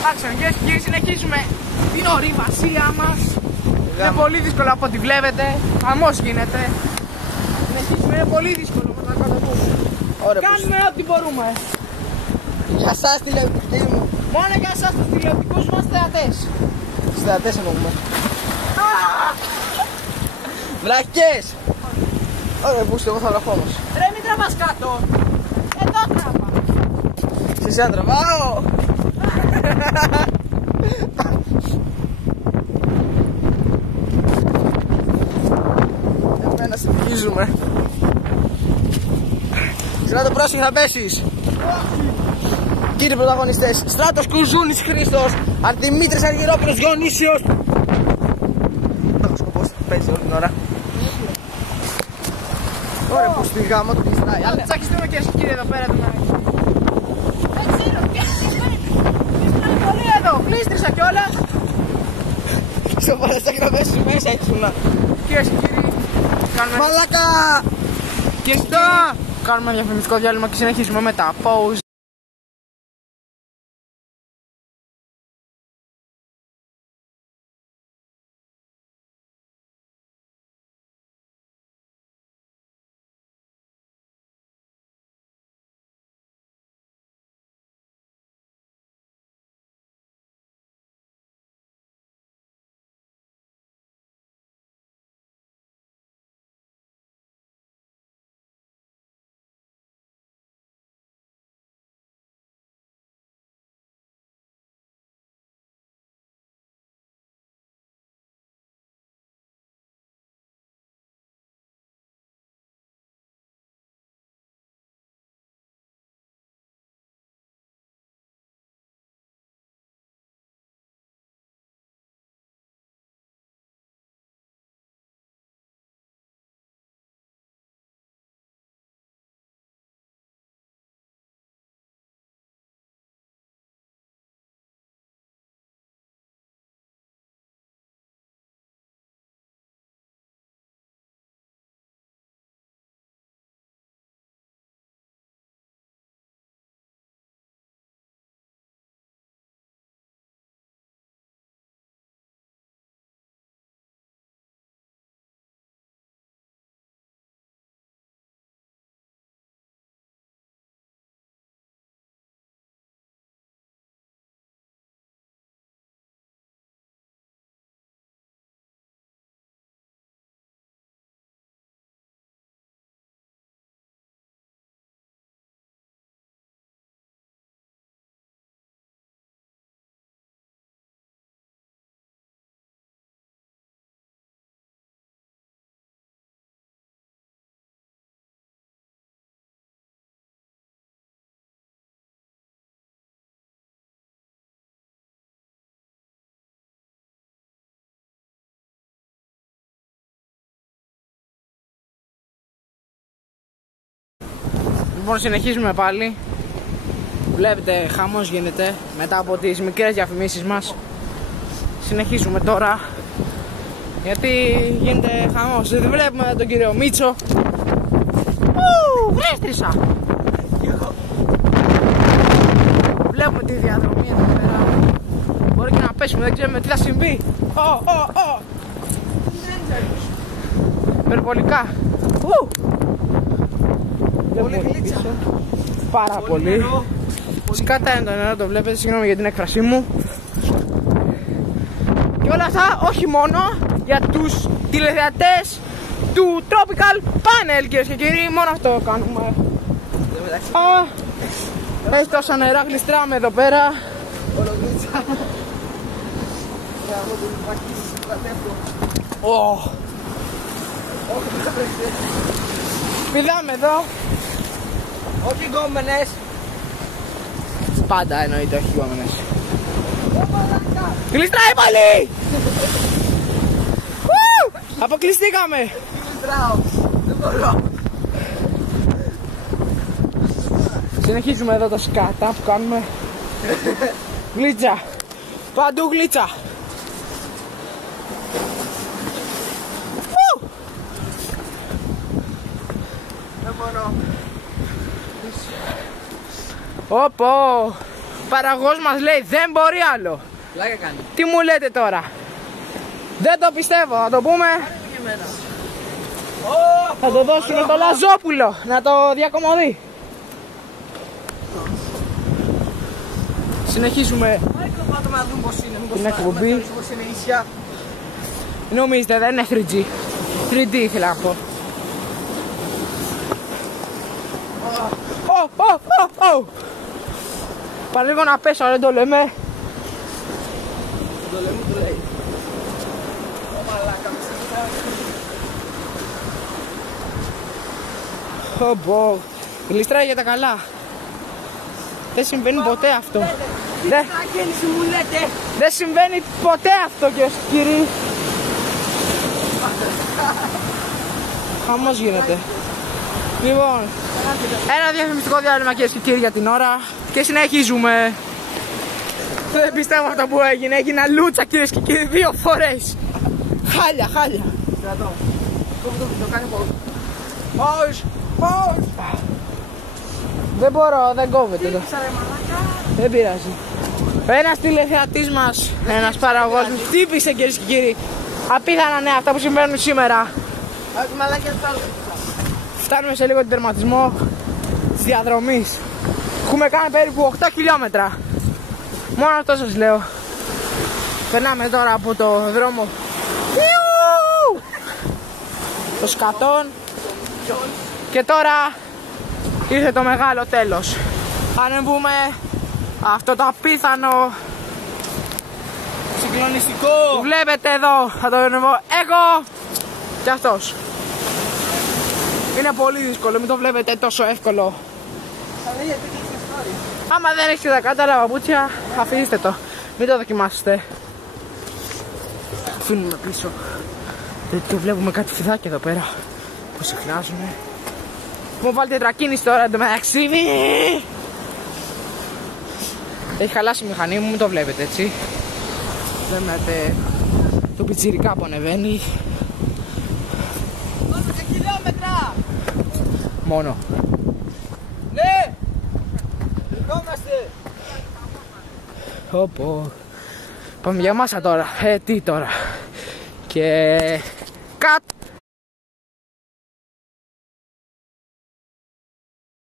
Εντάξει, κυρίες και κύριοι, συνεχίζουμε την ορειβασία μας. Είναι πολύ δύσκολο από ό,τι βλέπετε. Χαμός γίνεται. Συνεχίζουμε, είναι πολύ δύσκολο με τα κατοπούς. Κάνουμε ό,τι μπορούμε. Για σας τηλεοπτικοί μου. Μόνο για εσάς τους τηλεοπτικούς μας θεατές. Τους θεατές εννοούμε. Βραχικές! Ωραία, πούστε, εγώ θα βραχώ όμως. Ρε, μην τραβάς κάτω. Εδώ τραβά. Σε εσένα τραβάω. Εμένα συνεχίζουμε. Στράτο πρόσεχε, θα πέσεις. Κύριοι πρωταγωνιστές, Στράτος Κουζούνης Χρήστος, Αρτιμήτρης Αργυρόπουλος Διονύσιος. Το σκοπός παίζει όλη την ώρα. Ωραία, που στη γάμο του κλειστράει. Άλλα τσακιστούμε και εσύ, κύριε, εδώ πέρα του μάχη. Δεν ξέρω, κλειστράει πολύ εδώ. Κλείστρισα κιόλας. Στο παραστάκι να πέσεις μέσα ήσουνα. Κυρίες και κύριοι, κάνουμε... Μαλάκα! Κυρίες και κύριοι, κάνουμε διαφημιστικό διάλειμμα και συνεχίζουμε μετά. Pause. Λοιπόν, συνεχίζουμε πάλι. Βλέπετε, χαμός γίνεται μετά από τις μικρές διαφημίσεις μας. Συνεχίζουμε τώρα, γιατί γίνεται χαμός. Δεν βλέπουμε τον κύριο Μίτσο. Γρέστρισα. Βλέπουμε τη διαδρομή εδώ πέρα. Μπορεί και να πέσουμε, δεν ξέρουμε τι θα συμβεί. Υπερβολικά. Πολύ γλίτσα. Πάρα πολύ. Σκάτα είναι το νερό, το βλέπετε, συγγνώμη για την έκφρασή μου. Και όλα αυτά όχι μόνο για τους τηλεθεατές του Tropical Panel, κυρίες και κύριοι, μόνο αυτό κάνουμε. Έτσι τόσα νερά γλιστράμε εδώ πέρα. Όλο γλίτσα. Πηδάμε εδώ. Όχι γκόμενες. Πάντα εννοείται όχι γκόμενες. Γλιστράει πολύ! Αποκλειστήκαμε! Γλιστράω. Δεν μπορώ. Συνεχίζουμε εδώ τα σκάτα που κάνουμε. Γλίτσα. Παντού γλίτσα. Δεν μπορώ. Όπο! παραγωγός μας λέει δεν μπορεί άλλο. Πλάκα κάνει. Τι μου λέτε τώρα? Δεν το πιστεύω, να το πούμε. Θα το δώσουμε το Λαζόπουλο να το διακομωδεί. Συνεχίζουμε την εκπομπή. Νομίζετε δεν είναι 3G. 3D ήθελα να πω. Παραλίγο να πέσω, δεν το λέμε. Το λέμε, το λέει. Ω μαλάκα, Πω, γλιστράει για τα καλά. Δεν συμβαίνει ποτέ αυτό. Δεν συμβαίνει ποτέ αυτό, κυρίες και κύριοι. Χαμός γίνεται. Λοιπόν, ένα διαφημιστικό διάλειμμα, κυρίες και κύριοι, για την ώρα. Και συνεχίζουμε. Δεν πιστεύω αυτό που έγινε. Έγινα λούτσα, κυρίες και κύριοι, 2 φορές. Χάλια, χάλια. Το κάνει πολύ. Δεν μπορώ, δεν κόβεται εδώ. Δεν πειράζει. Ένας τηλεθεατής μας, ένας παραγωγός μου, χτύπησε, κυρίες και κύριοι. Απίθανα νέα αυτά που συμβαίνουν σήμερα. Φτάνουμε σε λίγο την τερματισμό της διαδρομής. Έχουμε κάνει περίπου 8 χιλιόμετρα. Μόνο αυτό σας λέω. Περνάμε τώρα από το δρόμο των σκατών. Και τώρα ήρθε το μεγάλο τέλος. Ανεβούμε αυτό το απίθανο συγκλονιστικό που βλέπετε εδώ. Θα το ανεβώ εγώ και αυτός. Είναι πολύ δύσκολο, μην το βλέπετε τόσο εύκολο. Άμα δεν έχετε τα κάτω παπούτσια, αφήστε το. Μην το δοκιμάσετε. Αφήνουμε πίσω. Δεν βλέπουμε κάτι φιδάκια εδώ πέρα που συχνάζουνε. Μου βάλει τετρακίνηση τώρα εντωμεταξύ. Έχει χαλάσει η μηχανή μου, μην το βλέπετε έτσι. Βλέπετε το πιτσιρικά που ανεβαίνει. 12 χιλιόμετρα! Μόνο. Ναι! Βρισκόμαστε! Πάμε για μάσα τώρα. Τι τώρα. Και